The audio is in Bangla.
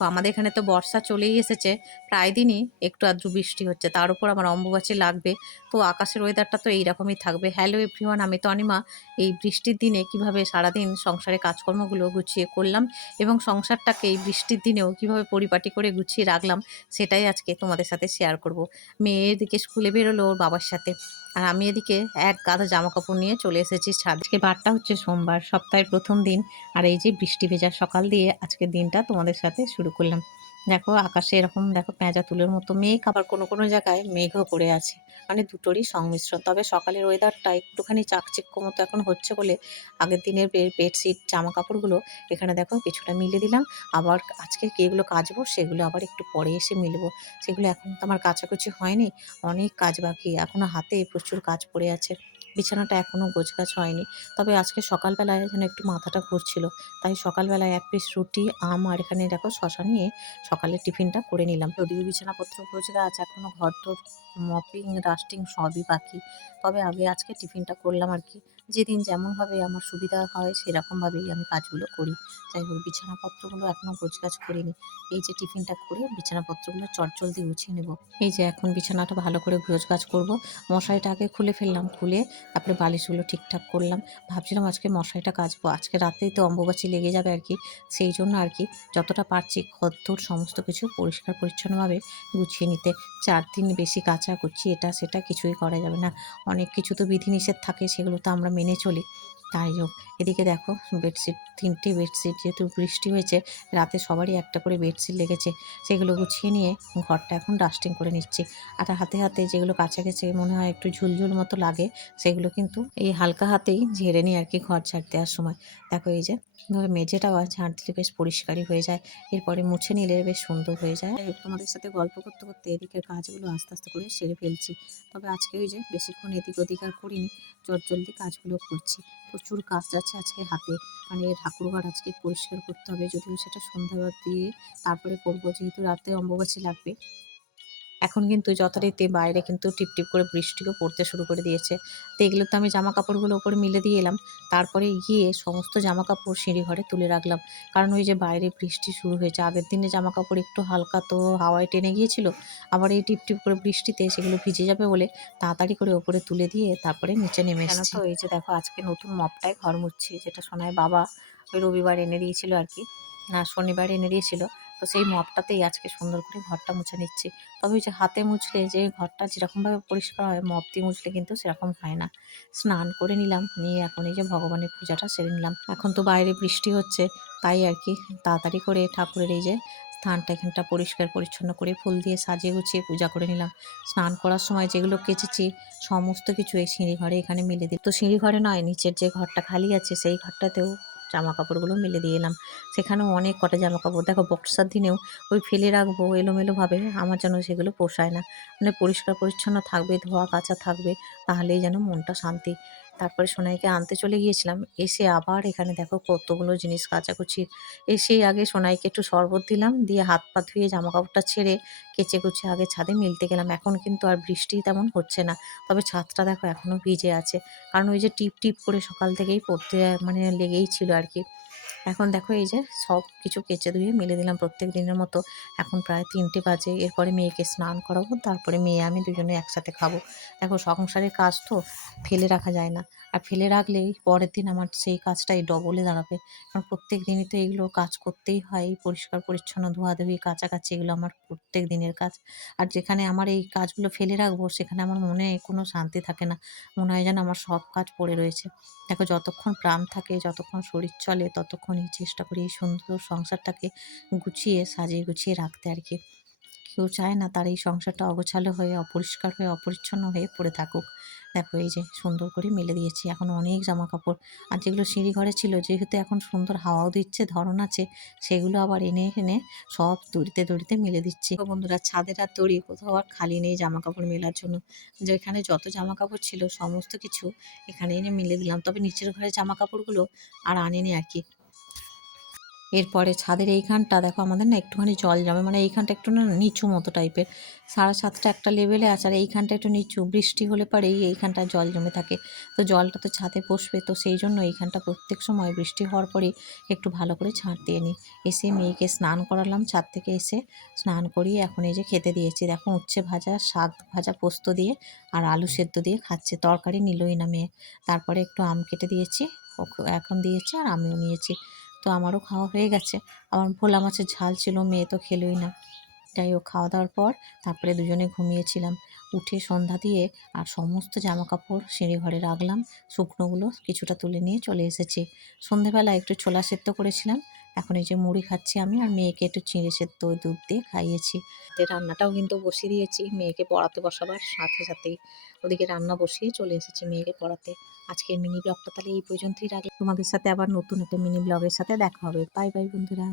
তো আমাদের এখানে তো বর্ষা চলেই এসেছে। প্রায় দিনই একটু আধটু বৃষ্টি হচ্ছে। তার উপর আমার অম্বুবাচী লাগবে। তো আকাশের ওয়েদারটা তো এইরকমই থাকবে। হ্যালো এভরিওয়ান, আমি তনিমা। এই বৃষ্টির দিনে কিভাবে সারাদিন সংসারের কাজকর্মগুলো গুছিয়ে করলাম এবং সংসারটাকে এই বৃষ্টির দিনেও কিভাবে পরিপাটি করে গুছিয়ে রাখলাম, সেটাই আজকে তোমাদের সাথে শেয়ার করব। মেয়ে এদিকে স্কুলে বেরোলো ওর বাবার সাথে। আর আমি এদিকে এক গাদা জামাকাপড় নিয়ে চলে এসেছি ছাদে। আজকে বারটা হচ্ছে সোমবার, সপ্তাহের প্রথম দিন। আর এই যে বৃষ্টি ভেজা সকাল দিয়ে আজকের দিনটা তোমাদের সাথে শুরু করলাম। দেখো আকাশে এরকম দেখো পেঁজা তুলোর মতো মেঘ, আবার কোনো কোনো জায়গায় মেঘও করে আছে। মানে দুটোরই সংমিশ্রণ। তবে সকালের ওয়েদারটা একটুখানি চাকচিক্য মতো এখন হচ্ছে বলে আগের দিনের বেডশিট জামা কাপড়গুলো এখানে দেখো কিছুটা মিলে দিলাম। আবার আজকে যেগুলো কাচবো সেগুলো আবার একটু পরে এসে মিলবো। সেগুলো এখন তো আমার কাচাকুচি হয়নি, অনেক কাজ বাকি, এখনো হাতে প্রচুর কাজ পড়ে আছে। বিছানাটা এখনো গোছগাছ হয়নি। তবে আজকে সকালবেলায় যেন একটু মাথাটা ঘুরছিল, তাই সকালবেলায় এক পিস রুটি, আম আর এখানে দেখো শশা নিয়ে সকালের টিফিনটা করে নিলাম। যদিও বিছানাপত্র গোছগাছ এখনো ঘরদোর মপিং ডাস্টিং সবই বাকি। তবে আগে আজকে টিফিনটা করলাম আর কি। যেদিন যেমনভাবে আমার সুবিধা হয় সেরকমভাবেই আমি কাজগুলো করি। যাই হোক, বিছানাপত্রগুলো এখনো গোছগাছ করিনি। এই যে টিফিনটা করে বিছানাপত্রগুলো চটজলদি গুছিয়ে নেব। এই যে এখন বিছানাটা ভালো করে গোছগাছ করব। মশারিটা আগে খুলে ফেললাম, খুলে তারপরে বালিশগুলো ঠিকঠাক করলাম। ভাবছিলাম আজকে মশারিটা কাচবো, আজকে রাতেই তো অম্বুবাচী লেগে যাবে আর কি। সেই জন্য আর কি যতটা পারছি ঘরদোর সমস্ত কিছু পরিষ্কার পরিচ্ছন্নভাবে গুছিয়ে নিতে। 4 দিন বেশি কাচাকুচি এটা সেটা কিছুই করা যাবে না। অনেক কিছু তো বিধিনিষেধ থাকে, সেগুলো তো আমরা মেনে চলি। তাই হোক, এদিকে দেখো বেডশিট, 3টে বেডশিট, যেহেতু বৃষ্টি হয়েছে রাতে সবারই একটা করে বেডশিট লেগেছে, সেগুলো গুছিয়ে নিয়ে ঘরটা এখন ডাস্টিং করে নিচ্ছি। আর হাতে হাতে যেগুলো কাছা গেছে মনে হয় একটু ঝুলঝুল মতো লাগে, সেগুলো কিন্তু এই হালকা হাতেই ঝেড়ে নিই আর কি ঘর ঝাড় দেওয়ার সময়। দেখো এই যে মেঝেটাও ঝাড় দিলে বেশ পরিষ্কারই হয়ে যায়, এরপরে মুছে নিলে বেশ সুন্দর হয়ে যায়। যাই হোক, তোমাদের সাথে গল্প করতে করতে এদিকের কাজগুলো আস্তে আস্তে করে সেরে ফেলছি। তবে আজকে ওই যে বেশিক্ষণ এদিক ওদিক আর করিনি, জলদি কাজগুলো করছি। প্রচুর কাজ যাচ্ছে আজকে হাতে। মানে ঠাকুরঘর আজকে পরিষ্কার করতে হবে, যদিও সেটা সন্ধ্যাবার দিয়ে তারপরে করবো, যেহেতু রাতে অম্বুবাচী লাগবে। এখন কিন্তু যথারীতি বাইরে কিন্তু টিপটিপ করে বৃষ্টিও পড়তে শুরু করে দিয়েছে। তো এগুলো তো আমি জামা কাপড়গুলো ওপরে মিলে দিয়ে এলাম। তারপরে গিয়ে সমস্ত জামা কাপড় সিঁড়ি ঘরে তুলে রাখলাম। কারণ ওই যে বাইরে বৃষ্টি শুরু হয়েছে, আগের দিনে জামা কাপড় একটু হালকা তো হাওয়ায় টেনে গিয়েছিল। আবার এই টিপটিপ করে বৃষ্টিতে সেগুলো ভিজে যাবে বলে তাড়াতাড়ি করে ওপরে তুলে দিয়ে তারপরে নিচে নেমে এসেছি। জানো তো, এই যে দেখো আজকে নতুন মপটায় ঘর মুছছি, যেটা সোনায় বাবা ওই রবিবার এনে দিয়েছিল আর কি, না শনিবার এনে দিয়েছিল। তো সেই মপটাতেই আজকে সুন্দর করে ঘরটা মুছে নিচ্ছি। তবে ওই যে হাতে মুছলে যে ঘরটা যেরকমভাবে পরিষ্কার হয়, মপ দিয়ে মুছলে কিন্তু সেরকম হয় না। স্নান করে নিলাম, নিয়ে এখন এই যে ভগবানের পূজাটা সেরে নিলাম। এখন তো বাইরে বৃষ্টি হচ্ছে, তাই আর কি তাড়াতাড়ি করে ঠাকুরের এই যে স্থানটা এখানটা পরিষ্কার পরিচ্ছন্ন করে ফুল দিয়ে সাজিয়ে গুছিয়ে পূজা করে নিলাম। স্নান করার সময় যেগুলো কেচেছি সমস্ত কিছু এই সিঁড়ি ঘরে এখানে মিলে দিই। তো সিঁড়ি ঘরে নয়, নিচের যে ঘরটা খালি আছে সেই ঘরটাতেও জামা কাপড়গুলো মেলে দিয়ে এলাম। সেখানেও অনেক কটা জামা কাপড়, দেখো বর্ষার দিনেও ওই ফেলে রাখবো এলোমেলোভাবে, আমার যেন সেগুলো পোষায় না। মানে পরিষ্কার পরিচ্ছন্ন থাকবে, ধোয়া কাচা থাকবে, তাহলেই যেন মনটা শান্তি। তারপরে সোনাইকে আনতে চলে গিয়েছিলাম, এসে আবার এখানে দেখো কতগুলো জিনিস কাচাকুচি। এসেই আগে সোনাইকে একটু শরবত দিলাম, দিয়ে হাত পা ধুয়ে জামা কাপড়টা ছেড়ে কেচে কুচে আগে ছাদে মেলতে গেলাম। এখন কিন্তু আর বৃষ্টি তেমন হচ্ছে না, তবে ছাদটা দেখো এখনো ভিজে আছে। কারণ ওই যে টিপ টিপ করে সকাল থেকেই পড়তে মানে লেগেই ছিল আর কি। এখন দেখো এই যে সব কিছু কেচে ধুয়ে মেলে দিলাম প্রত্যেক দিনের মতো। এখন প্রায় 3টে বাজে, এরপরে মেয়েকে স্নান করাবো, তারপরে মেয়ে আমি দুজনে একসাথে খাবো। দেখো সংসারের কাজ তো ফেলে রাখা যায় না, আর ফেলে রাখলেই পরের দিন আমার সেই কাজটাই ডবলে দাঁড়াবে। কারণ প্রত্যেক দিনই তো এগুলো কাজ করতেই হয়, এই পরিষ্কার পরিচ্ছন্ন ধোয়াধুয়ি কাচাকাচি এগুলো আমার প্রত্যেক দিনের কাজ। আর যেখানে আমার এই কাজগুলো ফেলে রাখবো সেখানে আমার মনে কোনো শান্তি থাকে না, মনে হয় যেন আমার সব কাজ পড়ে রয়েছে। দেখো যতক্ষণ প্রাণ থাকে, যতক্ষণ শরীর চলে, ততক্ষণই চেষ্টা করি এই সুন্দর সংসারটাকে গুছিয়ে সাজিয়ে গুছিয়ে রাখতে আর কি। কেউ চায় না তার এই সংসারটা অগোছালো হয়ে, অপরিষ্কার হয়ে, অপরিচ্ছন্ন হয়ে পড়ে থাকুক। দেখো এই যে সুন্দর করে মেলে দিয়েছি, এখন অনেক জামা কাপড়। আর যেগুলো সিঁড়ি ঘরে ছিল, যেহেতু এখন সুন্দর হাওয়াও দিচ্ছে, ধরন আছে, সেগুলো আবার এনে এনে সব দড়িতে দড়িতে মেলে দিচ্ছি। তো বন্ধুরা, ছাদের আর দড়ি কোথাও আর খালি নেই জামা কাপড় মেলার জন্য। যেখানে যত জামা কাপড় ছিল সমস্ত কিছু এখানে এনে মেলে দিলাম। তবে নিচের ঘরে জামা কাপড়গুলো আর আনিনি আর কি। এরপরে ছাদের এইখানটা দেখো আমাদের না একটুখানি জল জমে, মানে এইখানটা একটু না নিচু মতো টাইপের, 7.5টা একটা লেভেলে আছে, আর এইখানটা একটু নিচু, বৃষ্টি হলে পরেই এইখানটা জল জমে থাকে। তো জলটা তো ছাদে বসবে, তো সেই জন্য এইখানটা প্রত্যেক সময় বৃষ্টি হওয়ার পরেই একটু ভালো করে ঝাঁট দিয়ে নিই। এসে মেয়েকে স্নান করালাম, ছাদ থেকে এসে স্নান করিয়ে এখন এই যে খেতে দিয়েছি। দেখো উচ্ছে ভাজা, শাক ভাজা পোস্ত দিয়ে আর আলু সেদ্ধ দিয়ে খাচ্ছে, তরকারি নিলই না মেয়ে। তারপরে একটু আম কেটে দিয়েছি, এখন দিয়েছি আর আমিও নিয়েছি। তো আমারও খাওয়া হয়ে গেছে। আমার ভোলা মাছের ঝাল ছিল, মেয়ে তো খেলোই না। যাই হোক, খাওয়া দাওয়ার পর তারপরে দুজনে ঘুমিয়েছিলাম। উঠে সন্ধ্যা দিয়ে আর সমস্ত জামা কাপড় সিঁড়ি ঘরে রাখলাম, শুকনোগুলো কিছুটা তুলে নিয়ে চলে এসেছি। সন্ধেবেলা একটু ছোলা সেদ্ধ করেছিলাম, এখন এই যে মুড়ি খাচ্ছি আমি, আর মেয়েকে একটু চিঁড়ে সেদ্ধ দুধ দিয়ে খাইয়েছি। রান্নাটাও কিন্তু বসিয়ে দিয়েছি, মেয়েকে পড়াতে বসাবার সাথে সাথেই ওদিকে রান্না বসিয়ে চলে এসেছি মেয়েকে পড়াতে। আজকের মিনি ব্লগটা তাহলে এই পর্যন্তই রাখলাম, তোমাদের সাথে আবার নতুন একটা মিনি ব্লগের সাথে দেখা হবে। বাই বাই বন্ধুরা।